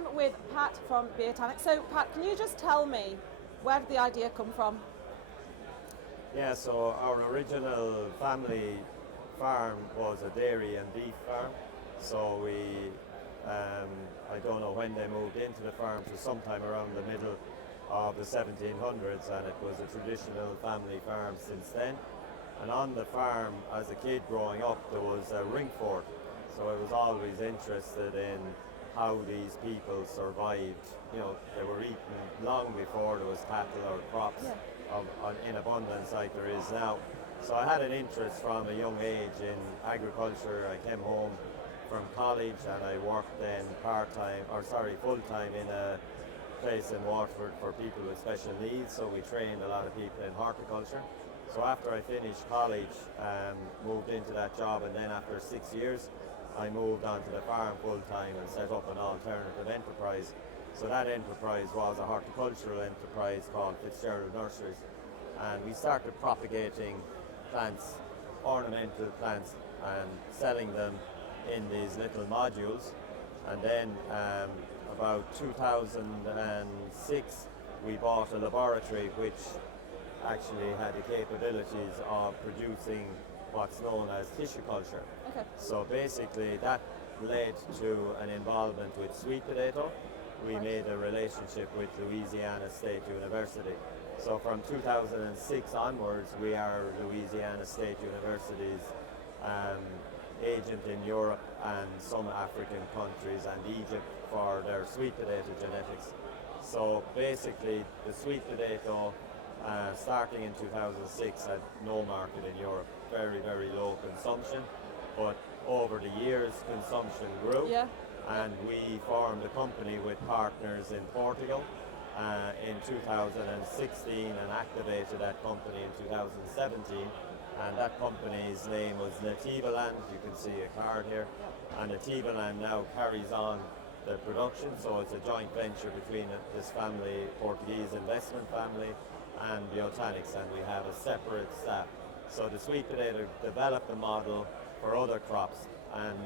I'm with Pat from Beotanics. So Pat, can you just tell me where did the idea come from? Yeah, so our original family farm was a dairy and beef farm. So I don't know when they moved into the farm, so sometime around the middle of the 1700s, and it was a traditional family farm since then. And on the farm, as a kid growing up, there was a ring fort. So I was always interested in how these people survived. You know, they were eaten long before there was cattle or crops in abundance like there is now. So I had an interest from a young age in agriculture. I came home from college and I worked then full-time in a place in Waterford for people with special needs. So we trained a lot of people in horticulture. So after I finished college, moved into that job, and then after 6 years, I moved onto the farm full-time and set up an alternative enterprise. So that enterprise was a horticultural enterprise called FitzGerald Nurseries. And we started propagating plants, ornamental plants, and selling them in these little modules. And then about 2006, we bought a laboratory which actually had the capabilities of producing what's known as tissue culture. Okay. So basically that led to an involvement with sweet potato. We made a relationship with Louisiana State University. So from 2006 onwards, we are Louisiana State University's agent in Europe and some African countries and Egypt for their sweet potato genetics. So basically the sweet potato starting in 2006 had no market in Europe, very, very low consumption, but over the years consumption grew, and we formed a company with partners in Portugal in 2016 and activated that company in 2017, and that company's name was Agriland. You can see a card here, and Agriland now carries on the production, so it's a joint venture between this family, Portuguese investment family, and Beotanics, and we have a separate staff. So the sweet potato developed a model for other crops, and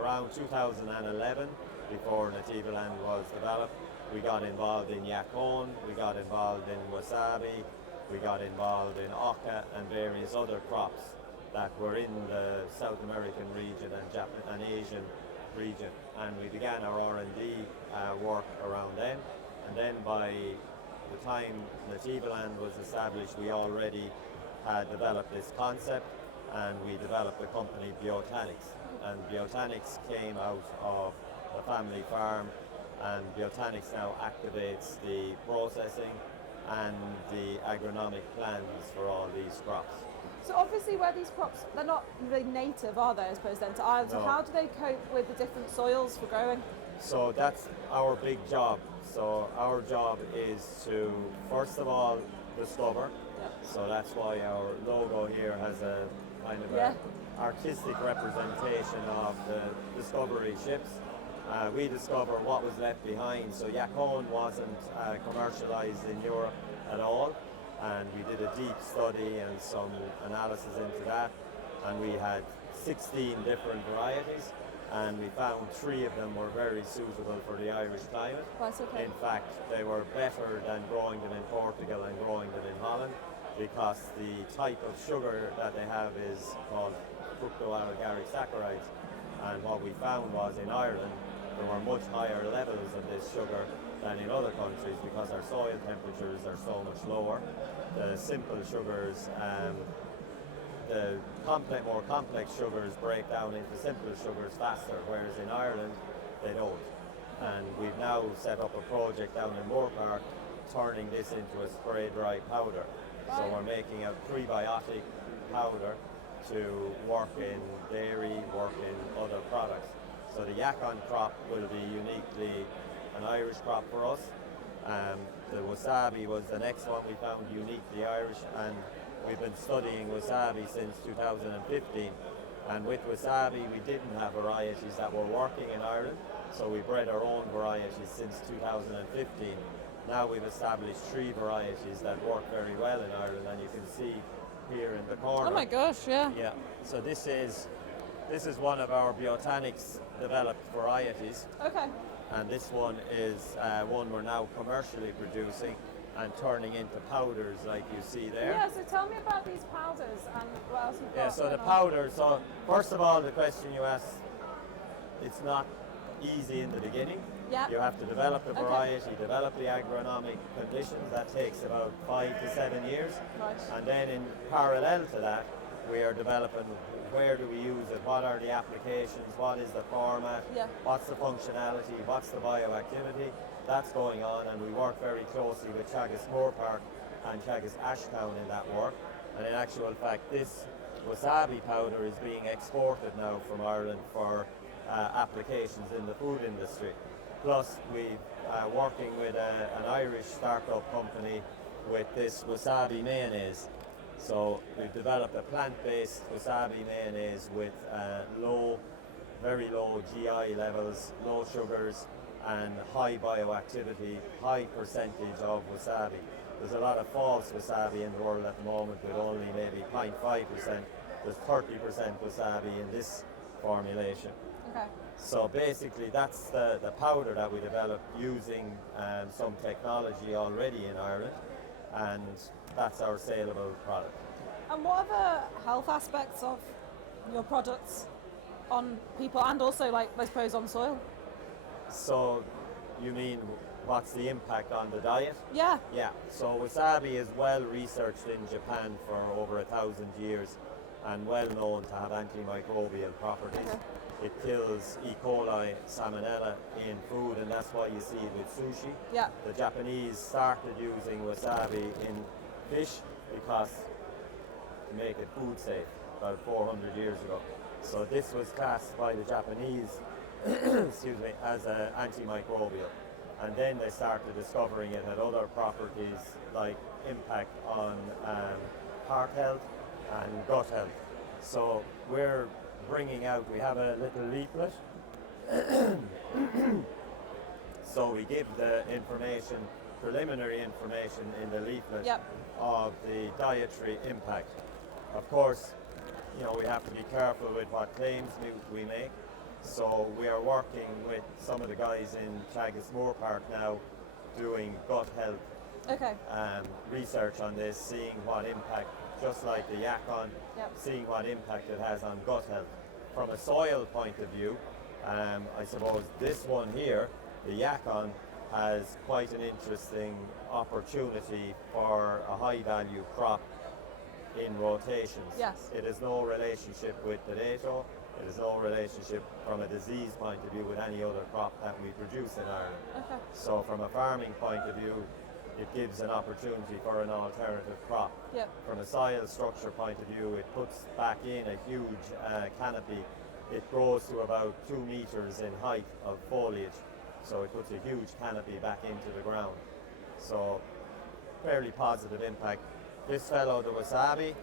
around 2011, before Agriland was developed, we got involved in yacon, we got involved in wasabi, we got involved in oca and various other crops that were in the South American region and Asian region, and we began our R&D work around then, and then by the time Agriland was established, we already had developed this concept, and we developed the company Beotanics. And Beotanics came out of the family farm, and Beotanics now activates the processing and the agronomic plans for all these crops. So obviously where these crops, they're not really native, are they, I suppose, then to Ireland? So how do they cope with the different soils for growing? So that's our big job. So our job is to, first of all, discover. So that's why our logo here has a kind of an artistic representation of the discovery ships. We discover what was left behind. So yacon wasn't commercialized in Europe at all, and we did a deep study and some analysis into that, and we had 16 different varieties, and we found 3 of them were very suitable for the Irish climate. That's okay. In fact, they were better than growing them in Portugal and growing them in Holland, because the type of sugar that they have is called fructo-algaric saccharides, and what we found was in Ireland there were much higher levels of this sugar than in other countries because our soil temperatures are so much lower. The simple sugars, the more complex sugars break down into simple sugars faster, whereas in Ireland they don't. And we've now set up a project down in Moore Park turning this into a spray dry powder. So we're making a prebiotic powder to work in dairy, work in other products. So the yacon crop will be uniquely an Irish crop for us. The wasabi was the next one we found uniquely Irish, and we've been studying wasabi since 2015. And with wasabi, we didn't have varieties that were working in Ireland, so we bred our own varieties since 2015. Now we've established 3 varieties that work very well in Ireland, and you can see here in the corner. Oh my gosh, yeah. Yeah, so this is one of our Beotanics developed varieties. Okay. and this one is one we're now commercially producing and turning into powders like you see there. Yeah, so tell me about these powders and what else you've got. Yeah, so the going on. powder, so first of all, the question you asked, it's not easy in the beginning. Yeah. You have to develop the variety, develop the agronomic conditions. That takes about 5 to 7 years. Right. And then in parallel to that, we are developing where do we use it, what are the applications, what is the format, Yeah. what's the functionality, what's the bioactivity. That's going on, and we work very closely with Teagasc Moore Park and Teagasc Ashtown in that work. And in actual fact, this wasabi powder is being exported now from Ireland for applications in the food industry. Plus, we're working with an Irish startup company with this wasabi mayonnaise. So we've developed a plant-based wasabi mayonnaise with very low GI levels, low sugars, and high bioactivity, high percentage of wasabi. There's a lot of false wasabi in the world at the moment with only maybe 0.5%. There's 30% wasabi in this formulation. Okay. So basically that's the powder that we developed using some technology already in Ireland, and that's our saleable product. And what are the health aspects of your products on people and also, like, I suppose, on soil? So you mean what's the impact on the diet? Yeah. Yeah, so wasabi is well researched in Japan for over 1,000 years and well known to have antimicrobial properties. Okay. It kills E. coli, salmonella in food, and that's why you see it with sushi. Yeah. The Japanese started using wasabi in fish because to make it food safe about 400 years ago. So this was classed by the Japanese excuse me, as antimicrobial. And then they started discovering it had other properties like impact on heart health and gut health. So we're bringing out, we have a little leaflet. So we give the information, preliminary information in the leaflet Yep. of the dietary impact. Of course, you know, we have to be careful with what claims we make. So we are working with some of the guys in Teagasc Moore Park now doing gut health Okay. research on this, seeing what impact, just like the Yacon, Yep. seeing what impact it has on gut health. From a soil point of view, I suppose this one here, the Yacon, has quite an interesting opportunity for a high value crop in rotations. Yes. It has no relationship with potato. It has no relationship from a disease point of view with any other crop that we produce in Ireland. Okay. So from a farming point of view, it gives an opportunity for an alternative crop. Yep. From a soil structure point of view, it puts back in a huge canopy. It grows to about 2 meters in height of foliage. So it puts a huge canopy back into the ground. So fairly positive impact. This fellow, the wasabi,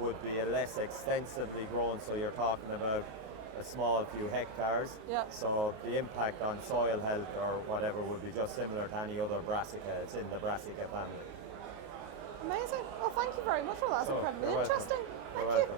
would be a less extensively grown, so you're talking about a small few hectares. Yeah. So the impact on soil health or whatever would be just similar to any other brassica. It's in the brassica family. Amazing. Well, thank you very much for that. That's So, incredibly you're welcome. interesting. You're Thank you. welcome.